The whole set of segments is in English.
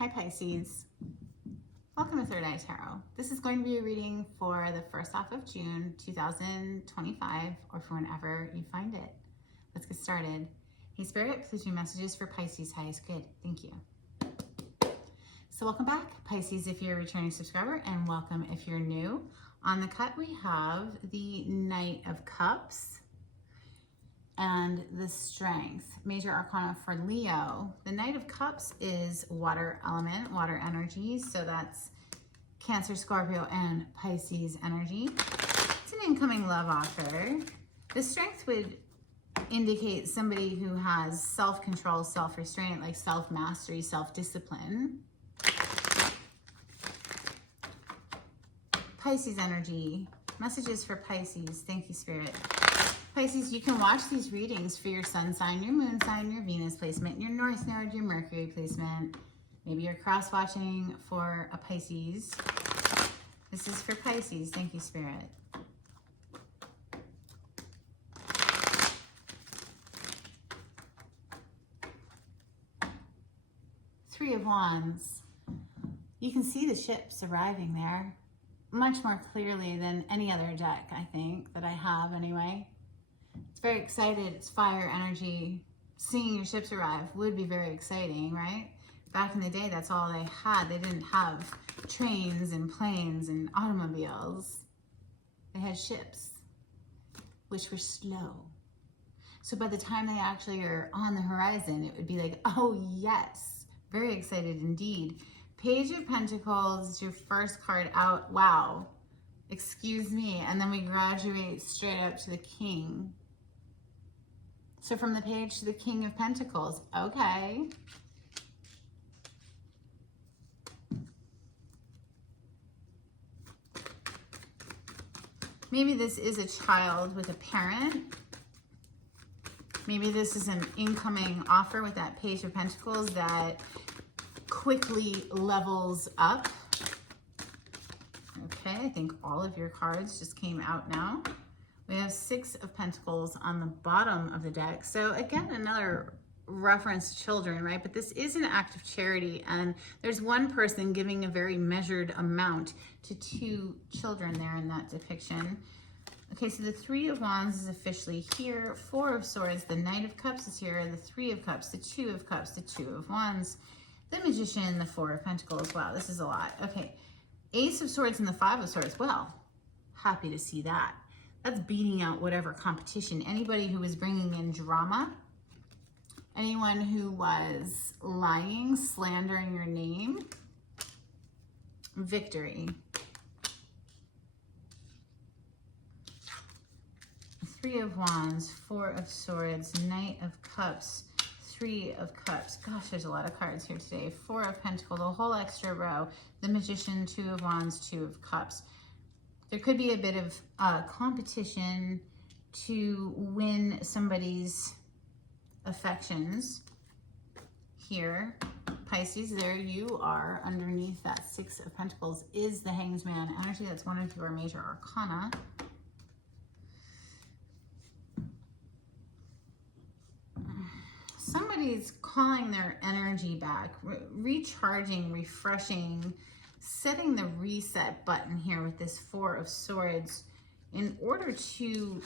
Hi Pisces, welcome to Third Eye Tarot. This is going to be a reading for the first half of June 2025 or for whenever you find it. Let's get started. Hey Spirit, please do messages for Pisces. Highest good. Thank you. So welcome back Pisces if you're a returning subscriber, and welcome if you're new. On the cut we have the Knight of Cups and the Strength. Major Arcana for Leo. The Knight of Cups is water element, water energy. So that's Cancer, Scorpio, and Pisces energy. It's an incoming love offer. The Strength would indicate somebody who has self-control, self-restraint, like self-mastery, self-discipline. Pisces energy. Messages for Pisces. Thank you, Spirit. Pisces, you can watch these readings for your sun sign, your moon sign, your Venus placement, your North Node, your Mercury placement. Maybe you're cross-watching for a Pisces. This is for Pisces. Thank you, Spirit. Three of Wands. You can see the ships arriving there much more clearly than any other deck, I think, that I have anyway. It's very excited. It's fire energy. Seeing your ships arrive would be very exciting, right? Back in the day, that's all they had. They didn't have trains and planes and automobiles. They had ships, which were slow. So by the time they actually are on the horizon, it would be like, oh yes, very excited indeed. Page of Pentacles is your first card out. Wow, excuse me. And then we graduate straight up to the King. So from the Page to the King of Pentacles. Okay. Maybe this is a child with a parent. Maybe this is an incoming offer with that Page of Pentacles that quickly levels up. Okay, I think all of your cards just came out now. We have Six of Pentacles on the bottom of the deck. So again, another reference to children, right? But this is an act of charity, and there's one person giving a very measured amount to two children there in that depiction. Okay, so the Three of Wands is officially here. Four of Swords, the Knight of Cups is here, the Three of Cups, the Two of Cups, the Two of Wands, the Magician, the Four of Pentacles. Wow, this is a lot. Okay, Ace of Swords and the Five of Swords. Well, happy to see that. That's beating out whatever competition. Anybody who was bringing in drama, anyone who was lying, slandering your name, victory. Three of Wands, Four of Swords, Knight of Cups, Three of Cups. Gosh, there's a lot of cards here today. Four of Pentacles, a whole extra row. The Magician, Two of Wands, Two of Cups. There could be a bit of competition to win somebody's affections here. Pisces, there you are. Underneath that Six of Pentacles is the Hanged Man energy. That's one of your major arcana. Somebody's calling their energy back, recharging, refreshing, setting the reset button here with this Four of Swords in order to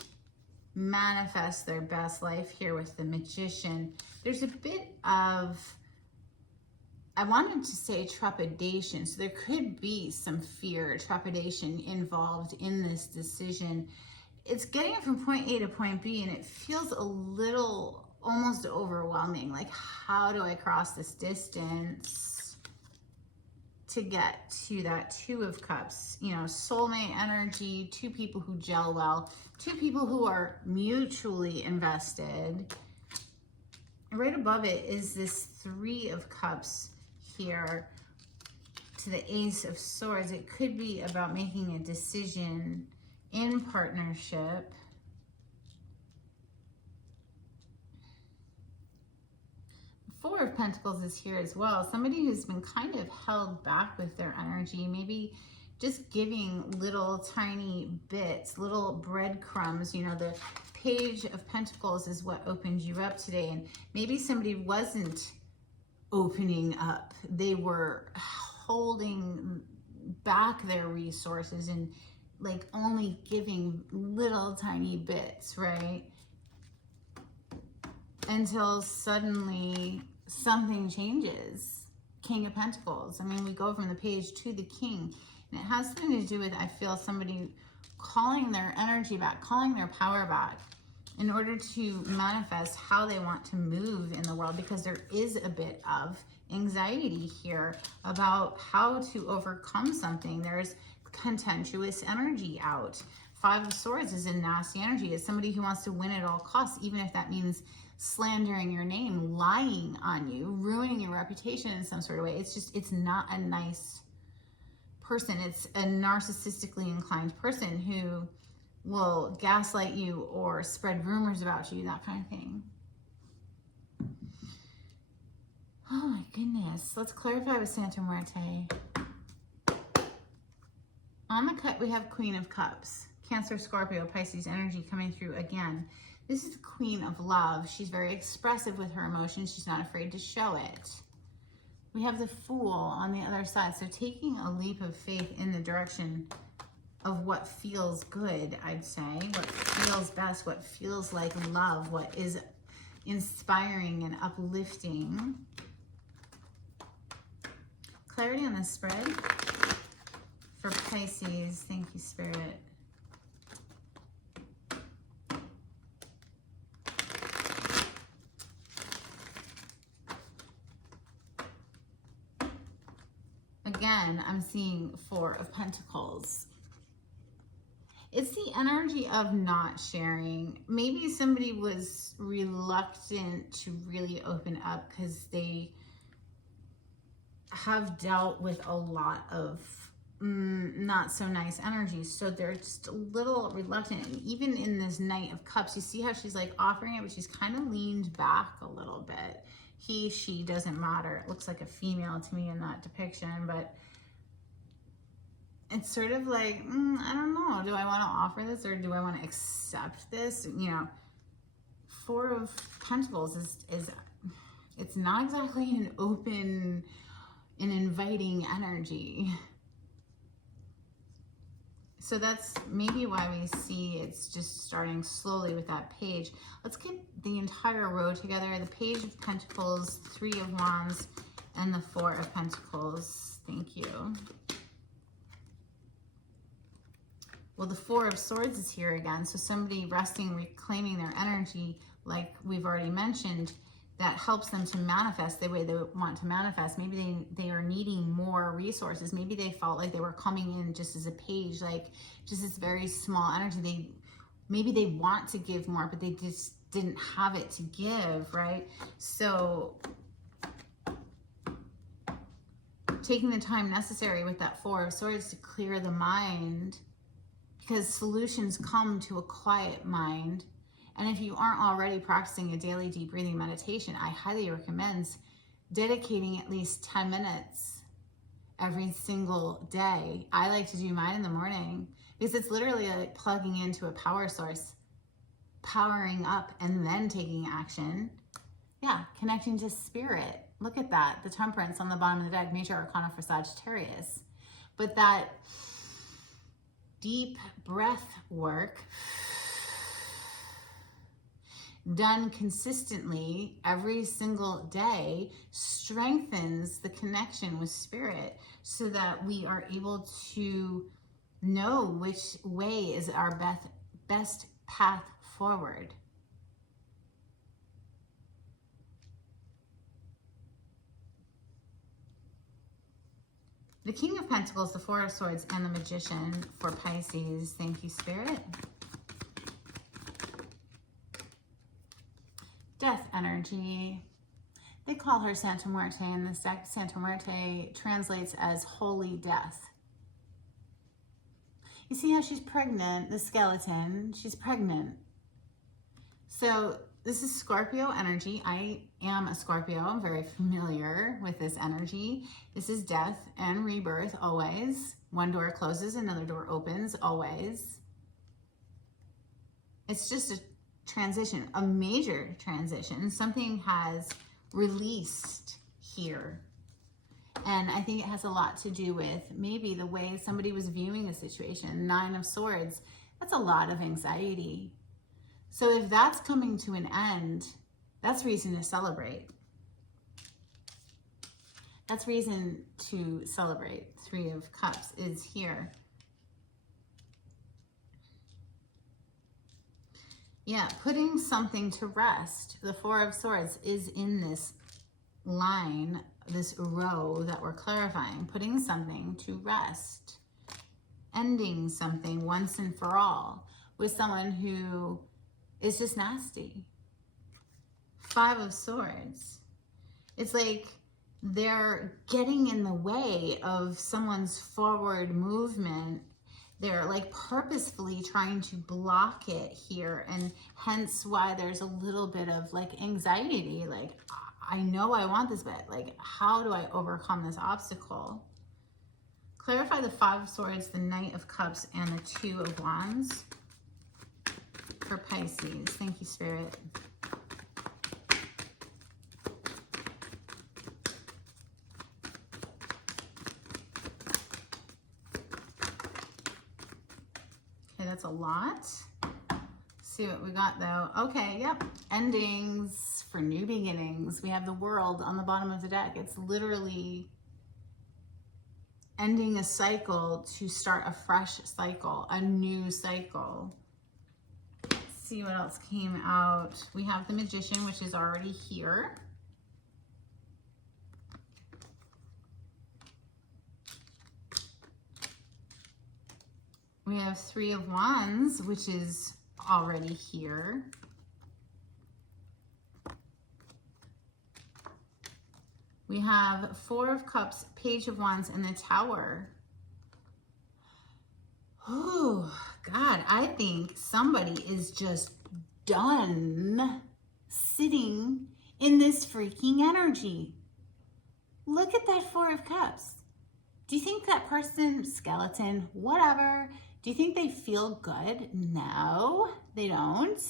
manifest their best life here with the Magician. There's a bit of, I wanted to say trepidation. So there could be some fear, trepidation involved in this decision. It's getting it from point A to point B, and it feels a little almost overwhelming. Like, how do I cross this distance to get to that Two of Cups? You know, soulmate energy, two people who gel well, two people who are mutually invested. Right above it is this Three of Cups here to the Ace of Swords. It could be about making a decision in partnership. Four of Pentacles is here as well. Somebody who's been kind of held back with their energy, maybe just giving little tiny bits, little breadcrumbs. You know, the Page of Pentacles is what opened you up today, and maybe somebody wasn't opening up. They were holding back their resources and like only giving little tiny bits, right? Until suddenly something changes. King of Pentacles. I mean, we go from the page to the King. And it has something to do with, I feel, somebody calling their energy back, calling their power back in order to manifest how they want to move in the world, because there is a bit of anxiety here about how to overcome something. There's contentious energy out. Five of Swords is a nasty energy. It's somebody who wants to win at all costs, even if that means slandering your name, lying on you, ruining your reputation in some sort of way. It's just, it's not a nice person. It's a narcissistically inclined person who will gaslight you or spread rumors about you, that kind of thing. Oh my goodness. Let's clarify with Santa Muerte. On the cut, we have Queen of Cups. Cancer, Scorpio, Pisces energy coming through again. This is the Queen of Love. She's very expressive with her emotions. She's not afraid to show it. We have the Fool on the other side. So taking a leap of faith in the direction of what feels good, I'd say. What feels best, what feels like love, what is inspiring and uplifting. Clarity on the spread for Pisces. Thank you, Spirit. Again, I'm seeing Four of Pentacles. It's the energy of not sharing. Maybe somebody was reluctant to really open up because they have dealt with a lot of not so nice energies. So they're just a little reluctant. And even in this Knight of Cups, you see how she's like offering it, but she's kind of leaned back a little bit. He, she, doesn't matter. It looks like a female to me in that depiction, but it's sort of like, I don't know. Do I want to offer this or do I want to accept this? You know, Four of Pentacles is it's not exactly an open and inviting energy. So that's maybe why we see it's just starting slowly with that page. Let's get the entire row together. The Page of Pentacles, Three of Wands, and the Four of Pentacles. Thank you. Well, the Four of Swords is here again. So somebody resting, reclaiming their energy, like we've already mentioned, that helps them to manifest the way they want to manifest. Maybe they are needing more resources. Maybe they felt like they were coming in just as a page, like just this very small energy. Maybe they want to give more, but they just didn't have it to give, right? So taking the time necessary with that Four of Swords to clear the mind, because solutions come to a quiet mind. And if you aren't already practicing a daily deep breathing meditation, I highly recommend dedicating at least 10 minutes every single day. I like to do mine in the morning because it's literally like plugging into a power source, powering up and then taking action. Yeah, connecting to spirit. Look at that. The Temperance on the bottom of the deck, Major Arcana for Sagittarius. But that deep breath work done consistently every single day strengthens the connection with spirit so that we are able to know which way is our best path forward. The King of Pentacles, the Four of Swords, and the Magician for Pisces. Thank you, Spirit. Death energy. They call her Santa Muerte in this deck. Santa Muerte translates as holy death. You see how she's pregnant, the skeleton, she's pregnant. So this is Scorpio energy. I am a Scorpio. I'm very familiar with this energy. This is death and rebirth always. One door closes, another door opens always. It's just a transition, a major transition. Something has released here. And I think it has a lot to do with maybe the way somebody was viewing a situation. 9 of Swords, that's a lot of anxiety. So if that's coming to an end, that's reason to celebrate. That's reason to celebrate. 3 of Cups is here. Yeah, putting something to rest. The 4 of Swords is in this line, this row that we're clarifying. Putting something to rest. Ending something once and for all with someone who is just nasty. 5 of Swords. It's like they're getting in the way of someone's forward movement. They're like purposefully trying to block it here, and hence why there's a little bit of like anxiety. Like, I know I want this, but like, how do I overcome this obstacle? Clarify the 5 of Swords, the Knight of Cups, and the 2 of Wands for Pisces. Thank you, Spirit. That's a lot. See what we got though. Okay, yep. Endings for new beginnings. We have the World on the bottom of the deck. It's literally ending a cycle to start a fresh cycle, a new cycle. Let's see what else came out. We have the Magician, which is already here. We have 3 of Wands, which is already here. We have 4 of Cups, Page of Wands, and the Tower. Oh, God, I think somebody is just done sitting in this freaking energy. Look at that 4 of Cups. Do you think that person, skeleton, whatever, do you think they feel good? No, they don't.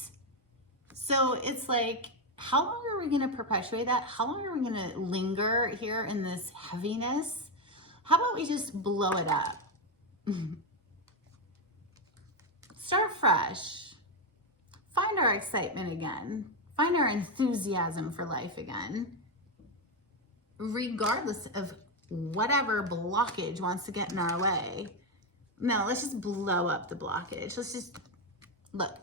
So it's like, how long are we going to perpetuate that? How long are we going to linger here in this heaviness? How about we just blow it up? Start fresh. Find our excitement again. Find our enthusiasm for life again. Regardless of whatever blockage wants to get in our way. No, let's just blow up the blockage. Let's just, look.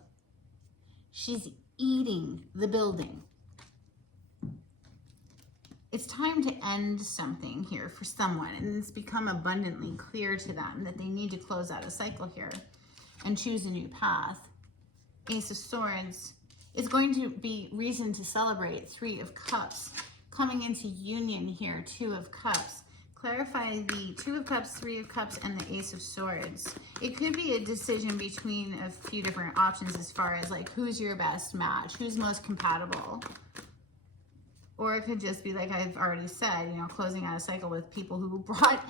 She's eating the building. It's time to end something here for someone, and it's become abundantly clear to them that they need to close out a cycle here and choose a new path. Ace of Swords is going to be reason to celebrate. 3 of Cups coming into union here. 2 of Cups. Clarify the 2 of Cups, 3 of Cups, and the Ace of Swords. It could be a decision between a few different options as far as like who's your best match, who's most compatible. Or it could just be like I've already said, you know, closing out a cycle with people who brought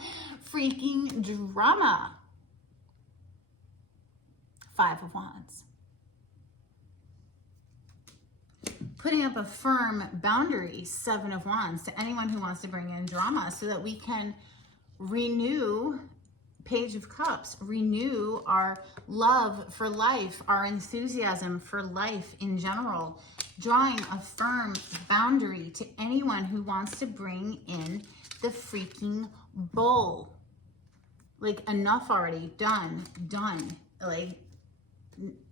freaking drama. 5 of Wands. Putting up a firm boundary, 7 of Wands, to anyone who wants to bring in drama so that we can renew, Page of Cups, renew our love for life, our enthusiasm for life in general. Drawing a firm boundary to anyone who wants to bring in the freaking bull. Like, enough already, done. Like,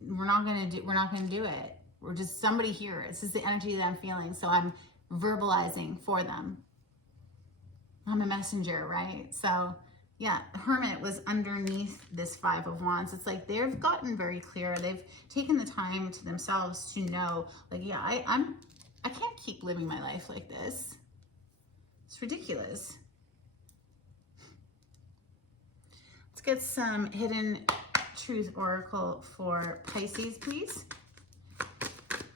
we're not gonna do it. We're just somebody here. This is the energy that I'm feeling. So I'm verbalizing for them. I'm a messenger, right? So yeah, Hermit was underneath this 5 of Wands. It's like they've gotten very clear. They've taken the time to themselves to know, like, yeah, I can't keep living my life like this. It's ridiculous. Let's get some hidden truth oracle for Pisces, please.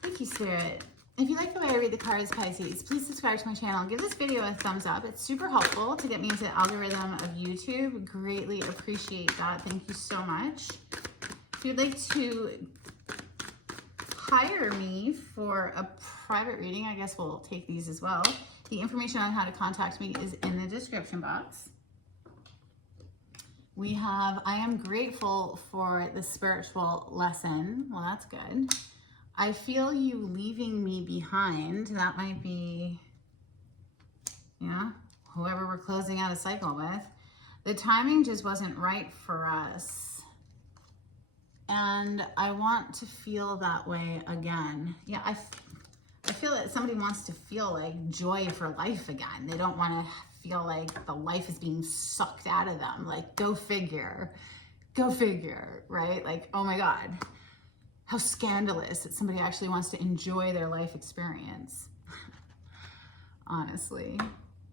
Thank you, Spirit. If you like the way I read the cards, Pisces, please subscribe to my channel. Give this video a thumbs up. It's super helpful to get me into the algorithm of YouTube. Greatly appreciate that. Thank you so much. If you'd like to hire me for a private reading, I guess we'll take these as well. The information on how to contact me is in the description box. We have, I am grateful for the spiritual lesson. Well, that's good. I feel you leaving me behind. That might be, yeah, whoever we're closing out a cycle with. The timing just wasn't right for us. And I want to feel that way again. Yeah, I feel that somebody wants to feel like joy for life again. They don't want to feel like the life is being sucked out of them. Like, go figure, right? Like, oh my God, how scandalous that somebody actually wants to enjoy their life experience. Honestly.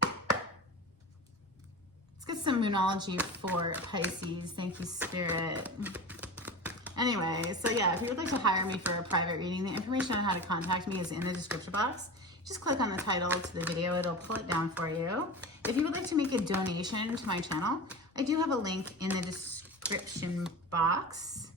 Let's get some Moonology for Pisces. Thank you, Spirit. Anyway, so yeah, if you would like to hire me for a private reading, the information on how to contact me is in the description box. Just click on the title to the video, it'll pull it down for you. If you would like to make a donation to my channel, I do have a link in the description box.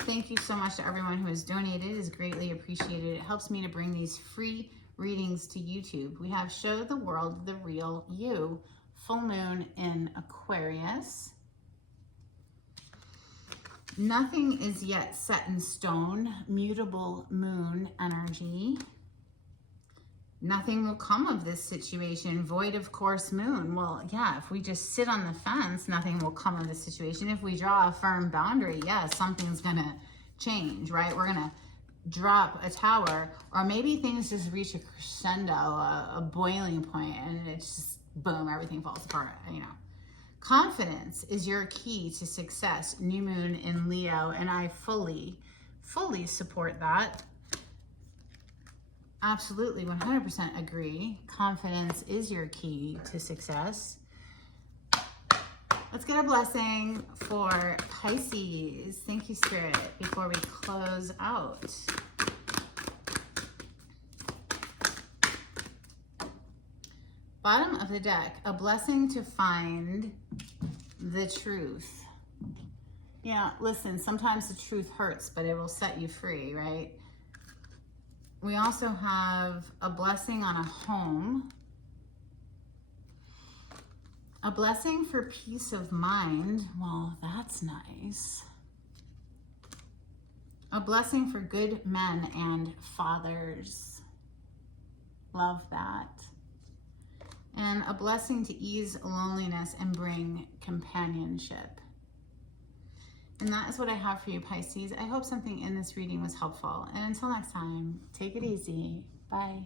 Thank you so much to everyone who has donated. It is greatly appreciated. It helps me to bring these free readings to YouTube. We have Show the World the Real You, full moon in Aquarius. Nothing is yet set in stone, mutable moon energy. Nothing will come of this situation, void of course moon. Well, yeah, if we just sit on the fence, nothing will come of this situation. If we draw a firm boundary, yeah, something's gonna change, right? We're gonna drop a tower, or maybe things just reach a crescendo, a boiling point, and it's just boom, everything falls apart, you know. Confidence is your key to success, new moon in Leo, and I fully support that. Absolutely, 100% agree. Confidence is your key to success. Let's get a blessing for Pisces. Thank you, Spirit, before we close out. Bottom of the deck, a blessing to find the truth. Yeah, listen, sometimes the truth hurts, but it will set you free, right? We also have a blessing on a home. A blessing for peace of mind. Well, that's nice. A blessing for good men and fathers. Love that. And a blessing to ease loneliness and bring companionship. And that is what I have for you, Pisces. I hope something in this reading was helpful. And until next time, take it easy. Bye.